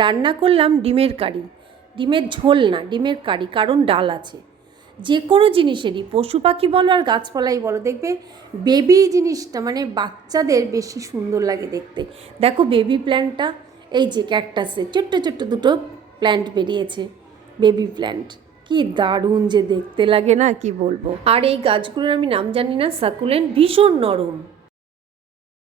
রান্না করলাম ডিমের কারি, ডিমের ঝোল না, ডিমের কারি, কারণ ডাল আছে। যে কোনো জিনিসেরই, পশু পাখি বলো আর গাছপালাই বলো, দেখবে বেবি জিনিসটা মানে বাচ্চাদের বেশি সুন্দর লাগে দেখতে। দেখো বেবি প্ল্যান্টটা, এই যে ক্যাকটাসে ছোট্ট ছোট্ট দুটো প্ল্যান্ট বেরিয়েছে, বেবি প্ল্যান্ট, কি দারুণ যে দেখতে লাগে না, কি বলবো। আর এই গাছগুলোর আমি নাম জানি না, সাকুলেন্ট, ভীষণ নরম।